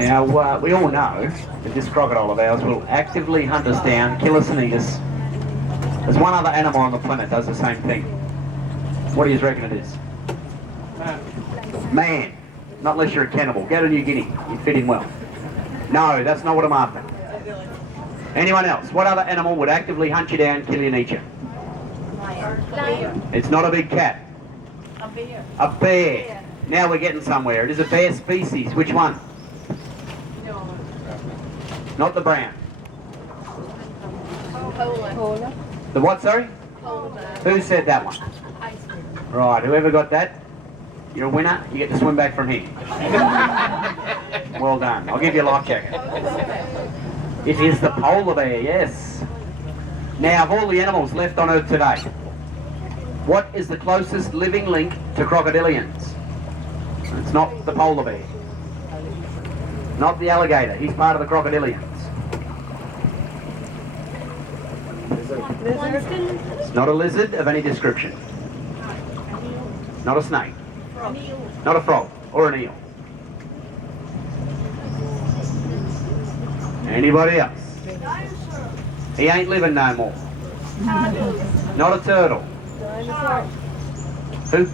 Now, we all know that this crocodile of ours will actively hunt us down, kill us and eat us. There's one other animal on the planet that does the same thing. What do you reckon it is? Man. Not unless you're a cannibal. Go to New Guinea. You'd fit in well. No, that's not what I'm after. Anyone else? What other animal would actively hunt you down, kill you and eat you? It's not a big cat. A bear. A bear. Now we're getting somewhere. It is a bear species. Which one? No. Not the brown. Polar. The what, sorry? Polar. Who said that one? Iceberg. Right, whoever got that, you're a winner. You get to swim back from here. Well done. I'll give you a life jacket. It is the polar bear, yes. Now, of all the animals left on Earth today, what is the closest living link to crocodilians? It's not the polar bear. Not the alligator. He's part of the crocodilians. It's not a lizard of any description. Not a snake. Not a frog or an eel. Anybody else? He ain't living no more. Not a turtle. Who?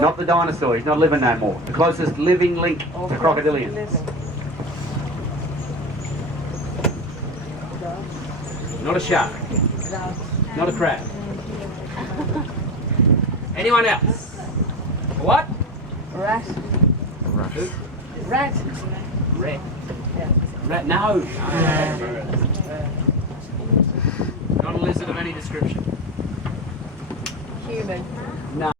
Not the dinosaur. He's not living no more. The closest living link to crocodilians. Not a shark. Not a crab. Anyone else? What? Rat. Who? Rat. Rat. Rat? No. Not a lizard of any description. Human. No.